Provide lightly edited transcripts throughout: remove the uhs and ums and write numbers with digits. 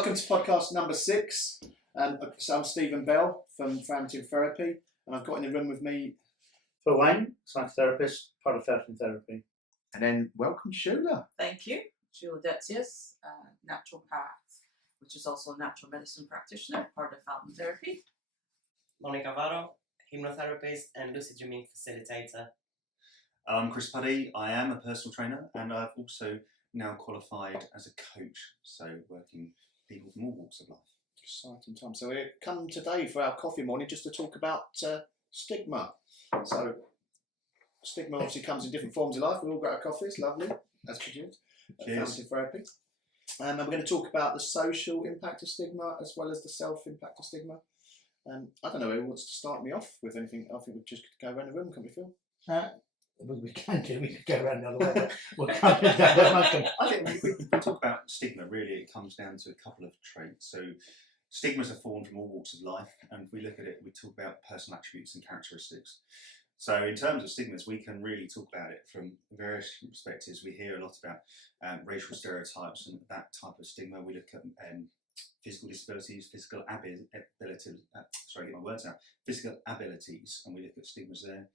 Welcome to podcast number 6. So I'm Stephen Bell from Frampton Therapy, and I've got in the room with me For Wayne, psychotherapist, part of Frampton Therapy. and then welcome Shula. Thank you. Sheila Detzius, naturopath, which is also a natural medicine practitioner, part of Fountain Therapy. Monica Varo, hypnotherapist and lucid dreaming facilitator. I'm Chris Puddy. I am a personal trainer, and I've also now qualified as a coach, so working with people from all walks of life. Exciting time. So we come today for our coffee morning just to talk about stigma. So stigma obviously comes in different forms of life. We've all got our coffees, lovely, as produced at Cheers. Fountain Therapy. And we're going to talk about the social impact of stigma as well as the self-impact of stigma. I don't know who wants to start me off with anything. I think we just go around the room, can't we, Phil? We can do, we could go around the other way, but we'll come to that. I think if we talk about stigma, really it comes down to a couple of traits. So stigmas are formed from all walks of life, and if we look at it, we talk about personal attributes and characteristics. So in terms of stigmas, we can really talk about it from various different perspectives. We hear a lot about racial stereotypes and that type of stigma. We look at physical disabilities, physical abilities, physical abilities, and we look at stigmas there.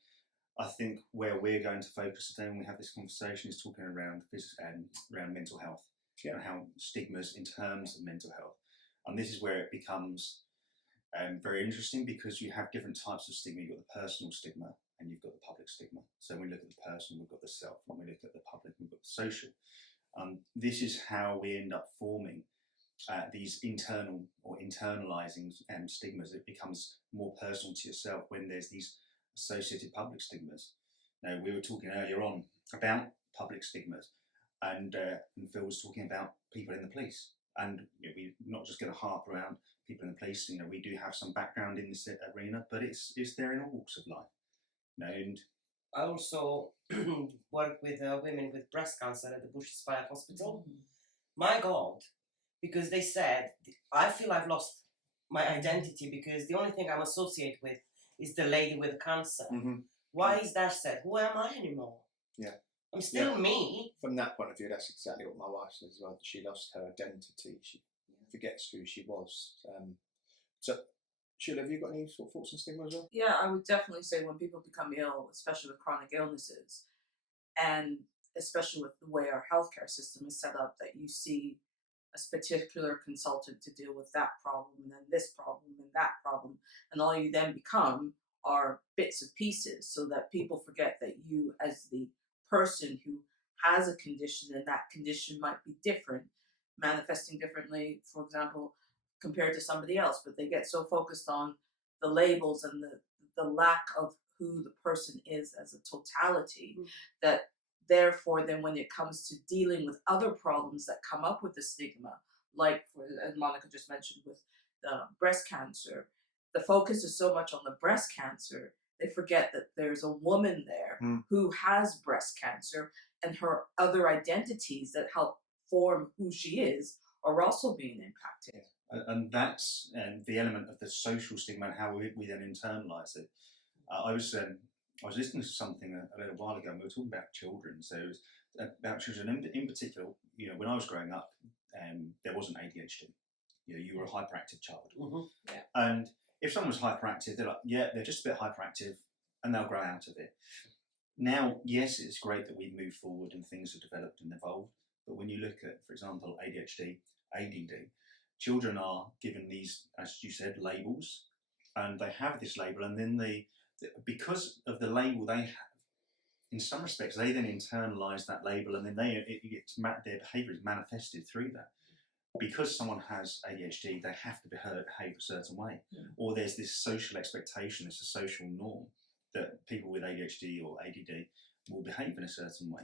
I think where we're going to focus today when we have this conversation is talking around mental health, and how stigmas in terms of mental health. And this is where it becomes very interesting, because you have different types of stigma. You've got the personal stigma and you've got the public stigma. So when we look at the personal, we've got the self. When we look at the public, we've got the social. This is how we end up forming these internal or internalizing stigmas. It becomes more personal to yourself when there's these associated public stigmas. Now, we were talking earlier on about public stigmas, and Phil was talking about people in the police. And we're not just going to harp around people in the police. We do have some background in this arena, but it's there in all walks of life. And I also work with women with breast cancer at the Bush Spire Hospital. My God, because they said, I feel I've lost my identity because the only thing I'm associated with is the lady with the cancer. Why is that said? Who am I anymore? Yeah. I'm still me. From that point of view, that's exactly what my wife says as well. She lost her identity. She forgets who she was. So, Sheila, have you got any sort of thoughts on stigma as well? Yeah, I would definitely say when people become ill, especially with chronic illnesses, and especially with the way our healthcare system is set up, that you see a particular consultant to deal with that problem, and then this problem, and that problem, and all you then become are bits and pieces, so that people forget that you, as the person who has a condition, and that condition might be different, manifesting differently, for example, compared to somebody else, but they get so focused on the labels and the lack of who the person is as a totality, that therefore then when it comes to dealing with other problems that come up with the stigma, like as Monica just mentioned with breast cancer, the focus is so much on the breast cancer, they forget that there's a woman there who has breast cancer, and her other identities that help form who she is are also being impacted. And that's the element of the social stigma and how we then internalise it. I was listening to something a little while ago, and we were talking about children. So it was about children in particular. When I was growing up, there wasn't ADHD. You were a hyperactive child, and if someone was hyperactive, they're like, yeah, they're just a bit hyperactive, and they'll grow out of it. Now, yes, it's great that we've moved forward and things have developed and evolved, but when you look at, for example, ADHD, ADD, children are given these, as you said, labels, and they have this label, and then because of the label they have, in some respects, they then internalise that label, and then their behaviour is manifested through that. Because someone has ADHD, they have to behave a certain way, or there's this social expectation, it's a social norm that people with ADHD or ADD will behave in a certain way.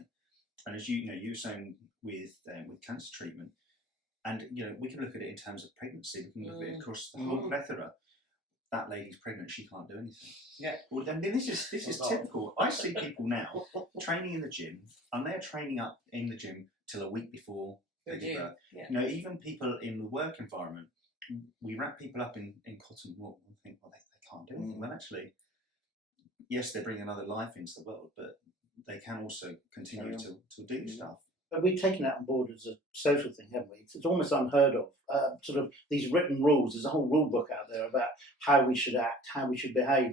And as you were saying with cancer treatment, and we can look at it in terms of pregnancy. We can look at it across the whole plethora. That lady's pregnant; she can't do anything. Yeah. Well, then this is typical. I see people now training in the gym, and they're training up in the gym till a week before they give birth. Yeah. Even people in the work environment, we wrap people up in cotton wool and think, well, they can't do anything. Well, actually, yes, they're bringing another life into the world, but they can also continue to do stuff. But we've taken that on board as a social thing, haven't we? It's almost unheard of. Sort of these written rules. There's a whole rule book out there about how we should act, how we should behave,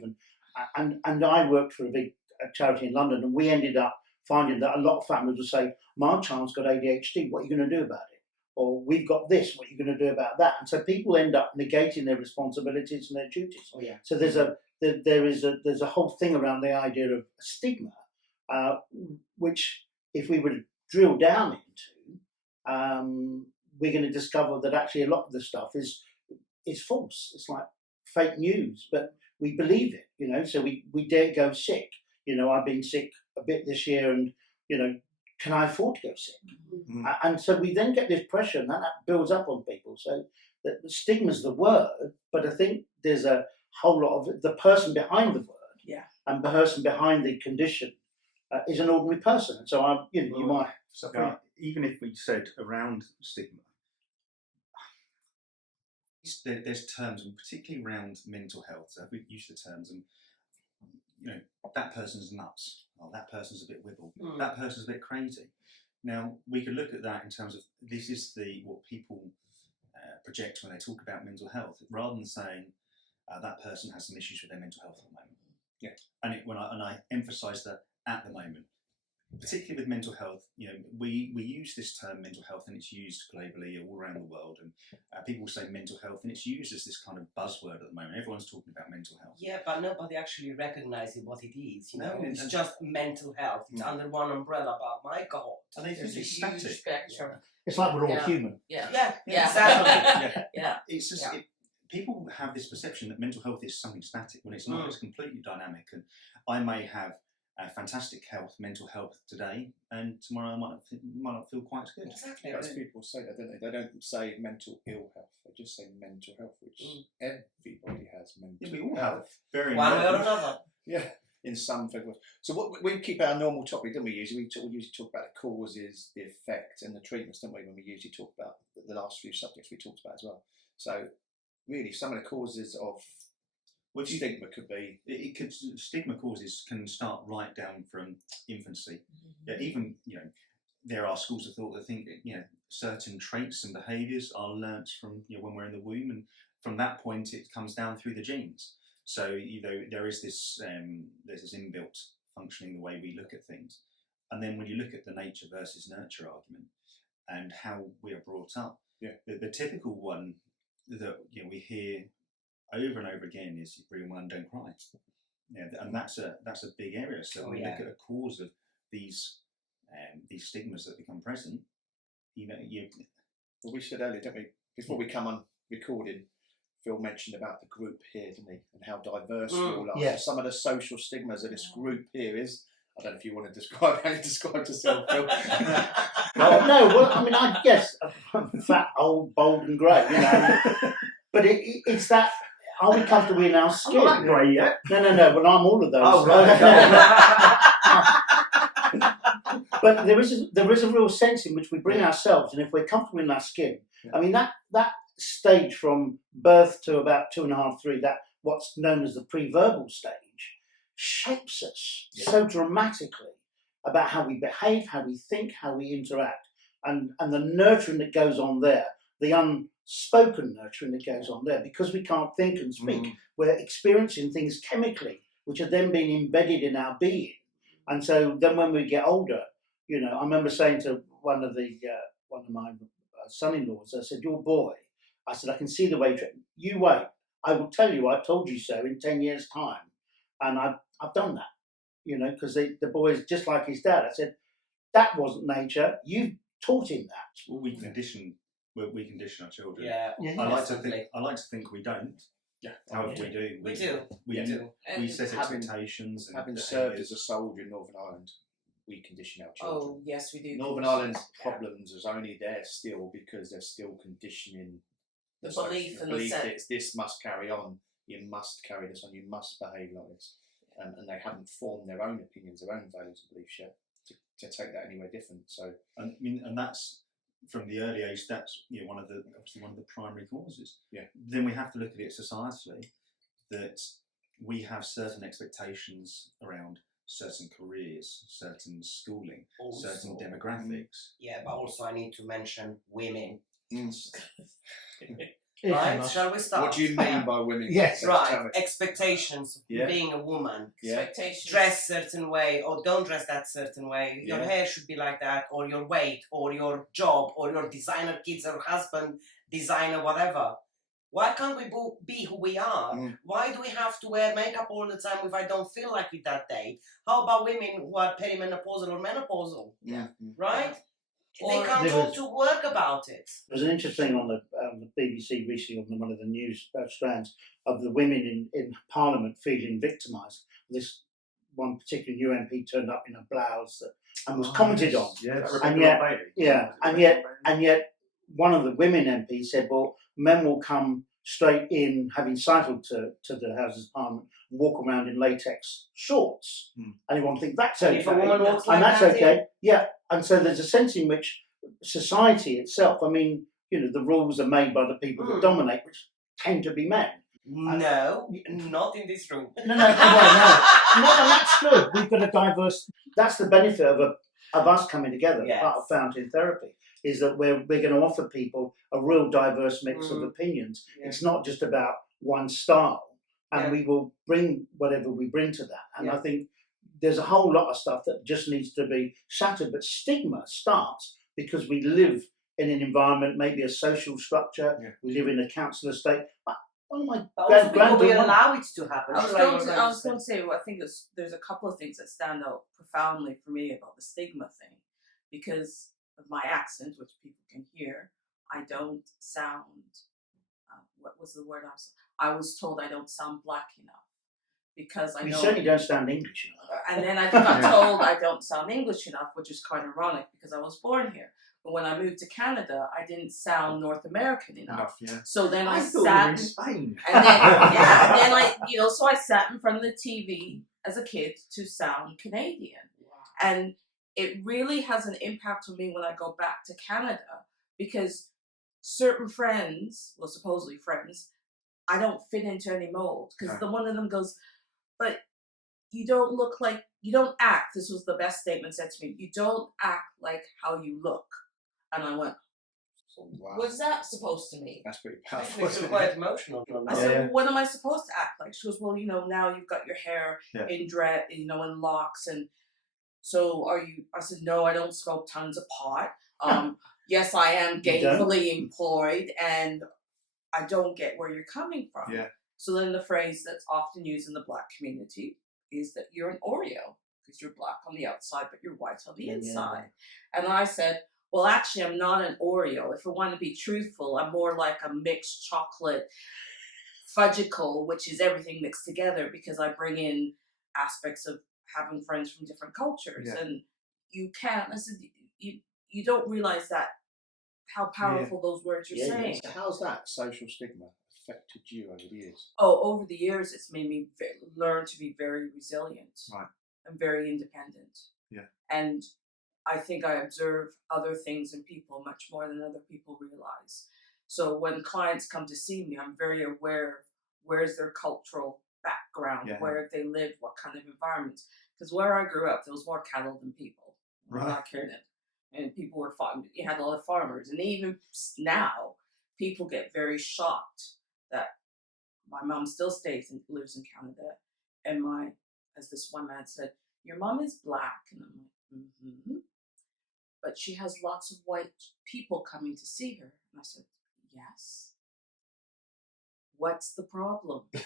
and I worked for a big charity in London, and we ended up finding that a lot of families would say, "My child's got ADHD. What are you going to do about it?" Or "We've got this. What are you going to do about that?" And so people end up negating their responsibilities and their duties. Oh yeah. So there's a whole thing around the idea of stigma, which if we were to drill down into, we're going to discover that actually a lot of the stuff is false. It's like fake news, but we believe it, you know. So we dare go sick. You know, I've been sick a bit this year, and you know, can I afford to go sick? Mm. And so we then get this pressure, and that builds up on people. So the stigma's the word, but I think there's a whole lot of the person behind the word, Yeah. and the person behind the condition is an ordinary person. And so you might. So even if we said around stigma, there's terms, and particularly around mental health. So we use the terms, and you know, that person's nuts. Oh, that person's a bit wibble. That person's a bit crazy. Now we could look at that in terms of this is what people project when they talk about mental health, rather than saying that person has some issues with their mental health at the moment. Yeah. And I emphasise that at the moment, particularly with mental health, you know, we use this term mental health, and it's used globally all around the world, and people say mental health, and it's used as this kind of buzzword at the moment. Everyone's talking about mental health. Yeah, but nobody actually recognizes what it is. You know, No, it's and- just mental health. It's under one umbrella. But my God, And they think There's a it's huge static. spectrum. It's like we're all Yeah. human. Yeah. yeah, Yeah. exactly. Yeah. It's just Yeah. People have this perception that mental health is something static when it's not. It's completely dynamic, and I may have fantastic mental health today, and tomorrow I might not feel quite as good. Exactly. Most people say that, don't they? They don't say mental ill health. They just say mental health, which everybody has mental Yeah, we all health. have very One way or important. another. Yeah, in some figures. So what we keep our normal topic, don't we? Usually we usually talk about the causes, the effect, and the treatments, don't we? When we usually talk about the last few subjects we talked about as well. So really, some of the causes of stigma could be. Stigma causes can start right down from infancy. Yeah, even there are schools of thought that think that certain traits and behaviours are learnt from when we're in the womb, and from that point it comes down through the genes. So there is this there's this inbuilt functioning the way we look at things, and then when you look at the nature versus nurture argument and how we are brought up, the typical one that we hear over and over again is "Real man, don't cry." Yeah, and that's a big area. So when we look at a cause of these stigmas that become present, Well, we said earlier, don't we? Before we come on recording, Phil mentioned about the group here, didn't he? And how diverse we all are. Yeah. So some of the social stigmas of this group here is. I don't know if you want to describe how you describe yourself, Phil. Well, no. Well, I mean, I guess fat, old, bold, and grey. You know, but it's that. Are we comfortable in our skin? I'm not grey yet. No. Well, I'm all of those. Oh, right. But there is a real sense in which we bring ourselves, and if we're comfortable in our skin, I mean that stage from birth to about 2.5, 3, that what's known as the pre-verbal stage, shapes us so dramatically about how we behave, how we think, how we interact, and the nurturing that goes on there, the unspoken nurturing that goes on there, because we can't think and speak. We're experiencing things chemically, which are then being embedded in our being. And so then when we get older, I remember saying to one of my son-in-laws, I said, "Your boy," I said, "I can see the way you wait. I will tell you, I told you so in 10 years' time." And I've done that, because the boy's just like his dad. I said, that wasn't nature. You taught him that. Well, we condition our children. Yeah. I like to think we don't. Yeah. However, we do. We do. We set Having- expectations. And Having served as a soldier in Northern Ireland, we condition our children. Oh, yes, we do. Northern Ireland's problems is only there still because they're still conditioning The belief and the belief sense. it's this must carry on. You must carry this on. You must behave like this, and they haven't formed their own opinions, their own values and beliefs yet to take that anywhere different. So, and that's from the early age. That's one of the primary causes. Yeah. Then we have to look at it societally, that we have certain expectations around certain careers, certain schooling, Also, certain demographics. yeah, but also I need to mention women. It's Right? not- Shall we start? What do you mean by women? Yes. Tell Right, me. expectations of Yeah. being a woman. Yeah. Expectations. Dress certain way or don't dress that certain way. Your Yeah. hair should be like that, or your weight, or your job, or your designer kids or husband, designer, whatever. Why can't we be who we are? Mm. Why do we have to wear makeup all the time if I don't feel like it that day? How about women who are perimenopausal or menopausal? Yeah. Right? Or They can't there talk was- to work about it. There was an interesting on the BBC recently on one of the news strands of the women in Parliament feeling victimised. This one particular new MP turned up in a blouse and was commented on. Yeah, And yet- And yet, one of the women MPs said, well, men will come straight in, having cycled to the Houses of Parliament, and walk around in latex shorts. Hmm. And everyone thinks that's And okay. if a woman walks like And that's that, okay. Yeah. And so there's a sense in which society itself, I mean, you know, the rules are made by the people that dominate, which tend to be men. no, not in this room. No, no, and that's good. We've got a diverse. That's the benefit of us coming together. Yes. Part of Fountain Therapy is that we're going to offer people a real diverse mix of opinions. Yeah. It's not just about one style, and Yeah. we will bring whatever we bring to that. And Yeah. I think there's a whole lot of stuff that just needs to be shattered. But stigma starts because we live in an environment, maybe a social structure. Yeah. We live in a council estate. One of my But also because we granddaughter- allow it to happen. I was Like going you're to, going I to was say. going to say, well, I think there's a couple of things that stand out profoundly for me about the stigma thing, because of my accent, which people can hear. I don't sound. What was the word I was told I don't sound black enough because I You know. certainly don't sound English enough. And then I got told I don't sound English enough, which is quite ironic because I was born here. But when I moved to Canada, I didn't sound North American enough. Yeah. So then I thought sat. we were in Spain. And then, yeah, and then I, so I sat in front of the TV as a kid to sound Canadian. And it really has an impact on me when I go back to Canada because certain friends, well, supposedly friends, I don't fit into any mold. Because Okay. one of them goes, but you don't look like, you don't act, this was the best statement said to me, you don't act like how you look. And I went, Wow. what's that supposed to mean? That's pretty Makes powerful. me isn't feel it? quite emotional. I said, well, what am I supposed to act like? She goes, well, now you've got your hair Yeah. in dread, in locks, and so are you? I said, no, I don't smoke tons of pot. Yes, I am You don't? gainfully employed, and I don't get where you're coming from. Yeah. So then the phrase that's often used in the Black community is that you're an Oreo because you're black on the outside, but you're white on the Yeah. inside. And I said, well, actually, I'm not an Oreo. If I want to be truthful, I'm more like a mixed chocolate fudgicle, which is everything mixed together because I bring in aspects of having friends from different cultures. Yeah. And you can't, I said, you don't realize that, how powerful those words you're Yeah, yeah. saying. So how's that social stigma affected you over the years? Oh, over the years, it's made me learn to be very resilient. Right. And very independent. Yeah. And I think I observe other things in people much more than other people realize. So when clients come to see me, I'm very aware of where's their cultural background, Yeah. where they live, what kind of environments. Because where I grew up, there was more cattle than people. I'm Right. not kidding. And people were farming. You had a lot of farmers. And even now, people get very shocked that my mom still lives in Canada. And as this one man said, your mom is black. And I'm like, mm-hmm. But she has lots of white people coming to see her. And I said, yes. What's the problem? Yeah,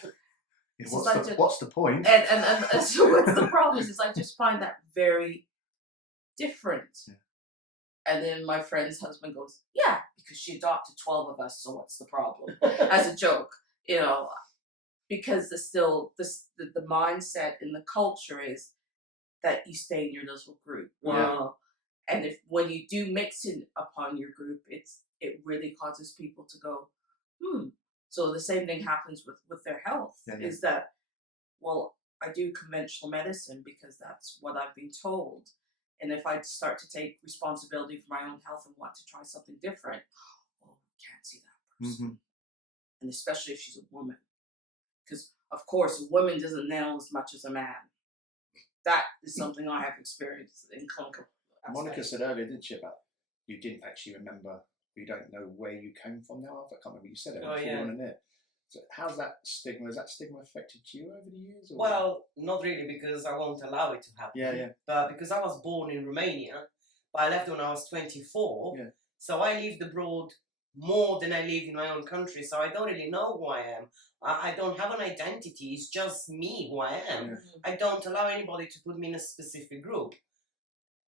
So I what's the point? And so what's the problem is I just find that very different. Yeah. And then my friend's husband goes, yeah, because she adopted 12 of us, so what's the problem? As a joke, because the mindset in the culture is that you stay in your little group. Well, and when you do mix in upon your group, it really causes people to go, So the same thing happens with their health, is that, well, I do conventional medicine because that's what I've been told. And if I start to take responsibility for my own health and want to try something different, I can't see that person. Mm-hmm. And especially if she's a woman. Because, of course, a woman doesn't nail as much as a man. that is something I have experienced in clinical aspect. Monica said earlier, didn't she, about you didn't actually remember, you don't know where you came from now. I can't remember what you said it Oh, before yeah. you went in there. So how's that stigma? Has that stigma affected you over the years? Or? Well, not really, because I won't allow it to happen. Yeah. But because I was born in Romania, but I left when I was 24, Yeah. so I lived abroad more than I live in my own country, so I don't really know who I am. I don't have an identity, it's just me who I am. Yeah. I don't allow anybody to put me in a specific group.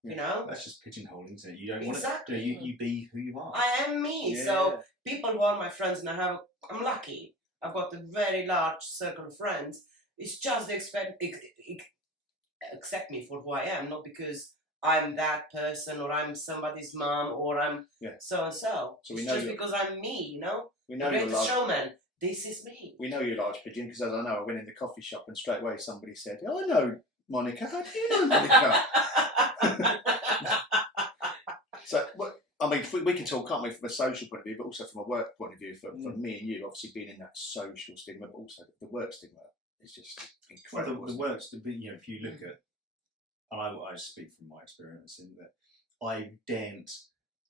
You know? That's just pigeonholing, isn't it? You don't Exactly. want to. You be who you are. I am me. Yeah. So people who are my friends, and I'm lucky. I've got a very large circle of friends. It's just they accept me for who I am, not because I'm that person or I'm somebody's mom or I'm so and so. So we it's know just you're- because I'm me, you know. We The know you're greatest large. showman. This is me. We know you're large pigeon because, as I know, I went in the coffee shop and straight away somebody said, "Oh, I know Monica. How do you know Monica?" So, I mean, we can talk, can't we, from a social point of view, but also from a work point of view. For me and you, obviously being in that social stigma, but also the work stigma is just incredible. Well, the works, if you look at, and I speak from my experience in that I daren't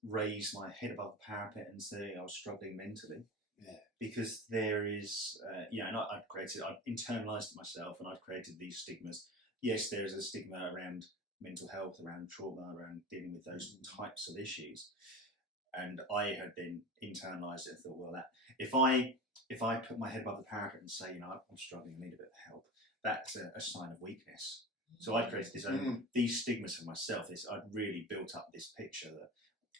raise my head above the parapet and say I was struggling mentally. Yeah. Because there is, and I've internalised it myself, and I've created these stigmas. Yes, there is a stigma around mental health, around trauma, around dealing with those types of issues. And I had then internalised it and thought, well, that if I put my head above the parapet and say, I'm struggling, I need a bit of help, that's a sign of weakness. So I created these stigmas for myself. I'd really built up this picture that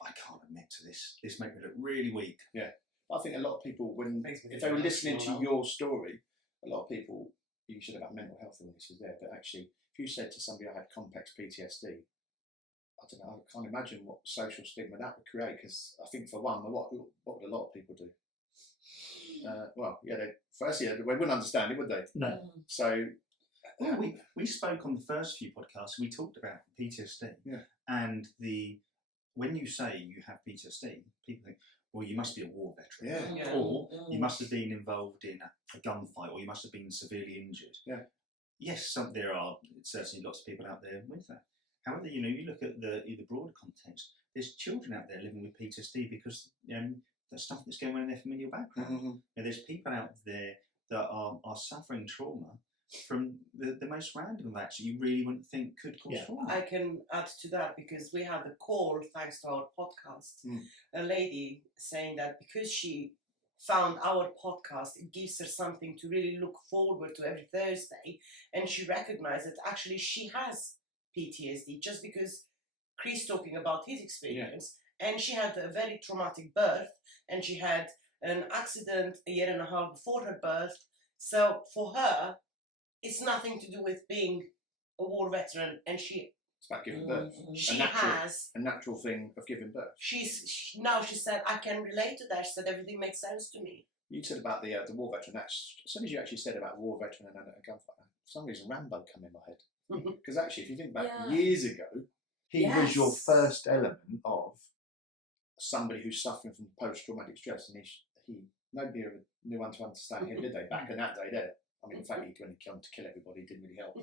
I can't admit to this. This makes me look really weak. Yeah. I think a lot of people, if they were very listening to emotional. your story, a lot of people, you said about mental health illnesses there, but actually, if you said to somebody I had complex PTSD, I don't know, I can't imagine what social stigma that would create, because I think for one, what would a lot of people do? Firstly, they wouldn't understand it, would they? No. So, Well, we spoke on the first few podcasts. We talked about PTSD, and when you say you have PTSD, people think, well, you must be a war veteran, or you must have been involved in a gunfight, or you must have been severely injured. Yeah. Yes, there are certainly lots of people out there with that. However, you look at the broader context. There's children out there living with PTSD because the stuff that's going on in their familial background. There's people out there that are suffering trauma from the most random of acts you really wouldn't think could cause trauma. I can add to that because we had a call thanks to our podcast. A lady saying that because she found our podcast, it gives her something to really look forward to every Thursday, and she recognized that actually she has PTSD just because Chris talking about his experience, and she had a very traumatic birth, and she had an accident a year and a half before her birth. So for her, it's nothing to do with being a war veteran, and it's about giving birth. She has a natural thing of giving birth. She said, I can relate to that. She said everything makes sense to me. You said about the war veteran. That's as soon as you actually said about war veteran and a gunfight. For some reason, Rambo came in my head because actually, if you think back years ago, he was your first element of somebody who's suffering from post-traumatic stress, and he nobody ever knew one to understand him, did they? Back in that day, there. I mean, in fact, when he came to kill everybody, it didn't really help.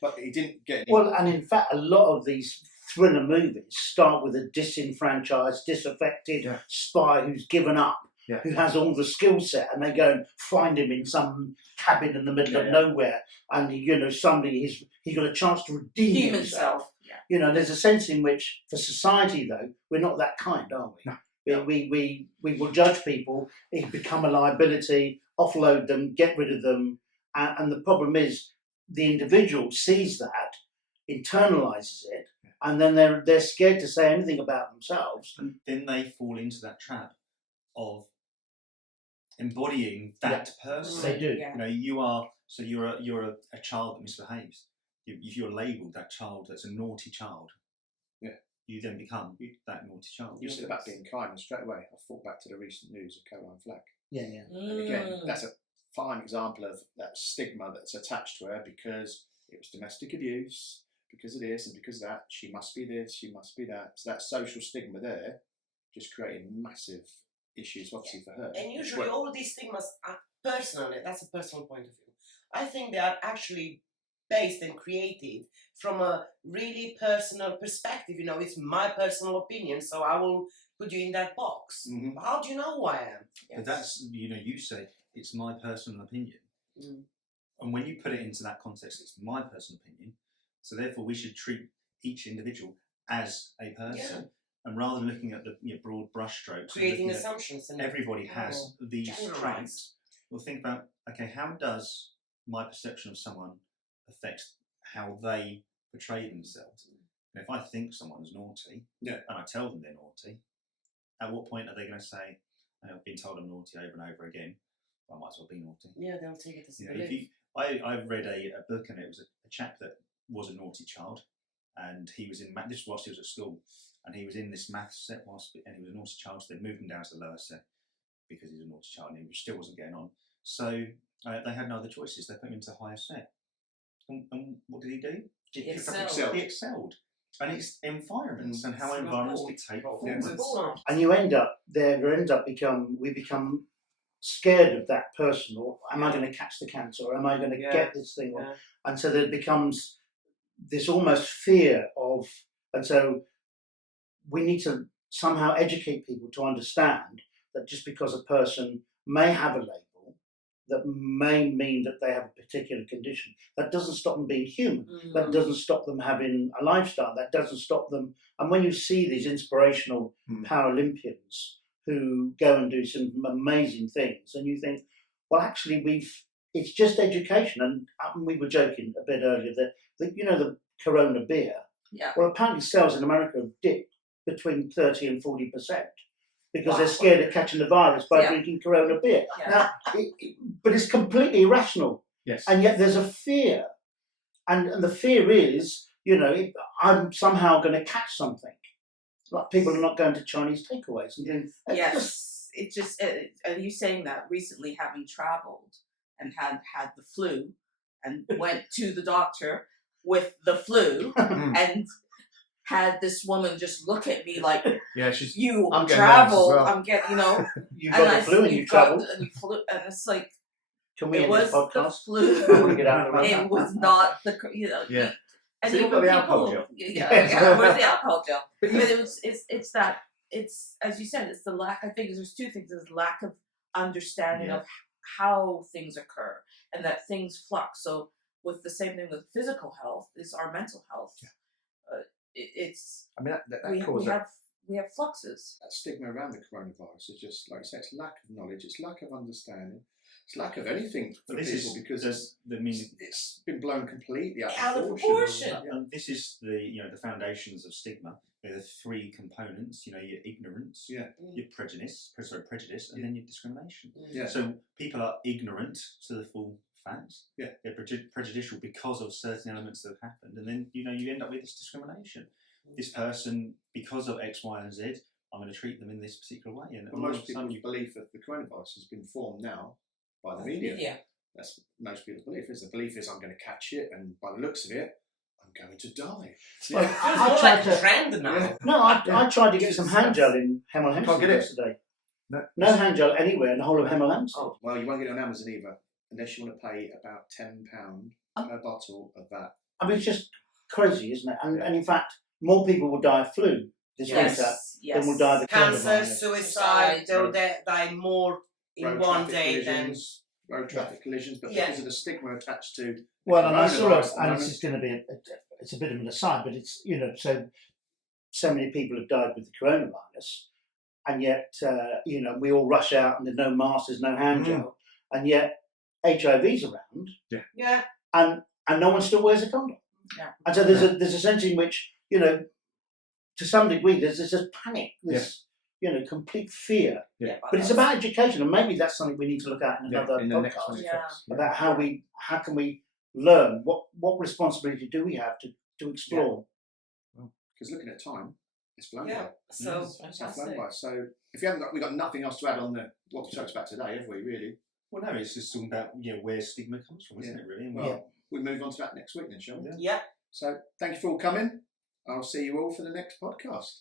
But he didn't get any... Well, and in fact, a lot of these thriller movies start with a disenfranchised, disaffected spy who's given up, who has all the skill set, and they go and find him in some cabin in the middle of nowhere, and suddenly he's got a chance to redeem himself. There's a sense in which, for society, though, we're not that kind, are we? No. We will judge people, become a liability, offload them, get rid of them, and the problem is the individual sees that, internalises it, and then they're scared to say anything about themselves. And then they fall into that trap of embodying that person. They do. You're a child that misbehaves. If you're labelled that child that's a naughty child, you then become that naughty child. You said about being kind, and straight away I thought back to the recent news of Caroline Flack. And again, that's a fine example of that stigma that's attached to her because it was domestic abuse, because of this and because of that. She must be this, she must be that. So that social stigma there just creating massive issues, obviously, for her. And usually all these stigmas are personally, that's a personal point of view. I think they are actually based and created from a really personal perspective. You know, it's my personal opinion, so I will put you in that box. Mhm. How do you know who I am? But that's, you say it's my personal opinion. Mm. And when you put it into that context, it's my personal opinion. So therefore, we should treat each individual as a person. And rather than looking at the broad brushstrokes, Creating assumptions. And everybody has these generalise. traits. Well, think about, okay, how does my perception of someone affect how they portray themselves? And if I think someone's naughty, and I tell them they're naughty, at what point are they going to say, I've been told I'm naughty over and over again, I might as well be naughty? Yeah, they'll take it as a You know, belief. I read a book, and it was a chap that was a naughty child, and he was in this whilst he was at school, and he was in this maths set and he was a naughty child, so they moved him down to the lower set because he was a naughty child and he still wasn't getting on. So they had no other choices. They put him into a higher set. And what did he do? He excelled. He excelled. And it's environments and how It's environments bored. dictate Yeah. performance. And we become scared of that person, or am I going to catch the cancer, or am I going to get this thing? Yeah. And so there becomes this almost fear of, and so we need to somehow educate people to understand that just because a person may have a label that may mean that they have a particular condition, that doesn't stop them being human. That doesn't stop them having a lifestyle. That doesn't stop them. And when you see these inspirational Paralympians who go and do some amazing things, and you think, well, actually, it's just education. And we were joking a bit earlier that the Corona beer, well, apparently sales in America have dipped between 30 and 40%. Because they're scared of catching the virus by drinking Corona beer. Now, but it's completely irrational. Yes. And yet there's a fear. And the fear is, I'm somehow going to catch something. Like people are not going to Chinese takeaways. And It's just, and you saying that recently, having traveled and had the flu and went to the doctor with the flu and had this woman just look at me like, you I'm travel, well. I'm getting, you got the flu and you traveled. And it's like, Can we it end was this the podcast? flu. I want to get out of the It was not the, Yeah. And So you've got the alcohol gel. Where's the alcohol gel? But it's that, it's, as you said, it's the lack, I think there's two things. There's lack of understanding of how things occur and that things flux. So with the same thing with physical health is our mental health. I mean, that we causes have fluxes. that stigma around the coronavirus is just, like I say, it's lack of knowledge, it's lack of understanding, it's lack of anything for But this people is because it's been blown completely Out of proportion. And this is the foundations of stigma. There are three components. Your ignorance, your prejudice, and then your discrimination. Yeah. So people are ignorant to the full facts. Yeah. They're prejudicial because of certain elements that have happened, and then you end up with this discrimination. This person, because of X, Y, and Z, I'm going to treat them in this particular way. And Well, most people's belief that the coronavirus has been formed now by the media. That's most people's belief. The belief is I'm going to catch it, and by the looks of it, I'm going to die. Well, It's more like a trend now. No, I tried to get some hand gel in Hemel Can't Hempstead get it. yesterday. No. No hand gel anywhere in the whole of Hemel Hempstead. Oh, well, you won't get it on Amazon either, unless you want to pay about £10 per bottle of that. I mean, it's just crazy, isn't it? And in fact, more people will die of flu this winter than will die of the Cancer, coronavirus. suicide, they'll die more in Road one traffic day than. collisions, road traffic collisions, but because of the stigma attached to the Well, and I saw coronavirus it, at the and moment, this is going to be it's a bit of an aside, but it's so many people have died with the coronavirus, and yet we all rush out and there's no masks, there's no hand gel, and yet HIV's around, and no one still wears a condom, and so there's a sense in which to some degree there's this panic, this complete fear, but it's about education, and maybe that's something we need to look at in another podcast about how can we learn what responsibility do we have to explore. because looking at time, it's flown by. So It's flown by. So if you haven't we've got nothing else to add on what we talked about today, have we? Really? Well, no, it's just talking about where stigma comes from, isn't it? Really. And Well, we move on to that next week then, shall we? yeah. So thank you for all coming. I'll see you all for the next podcast.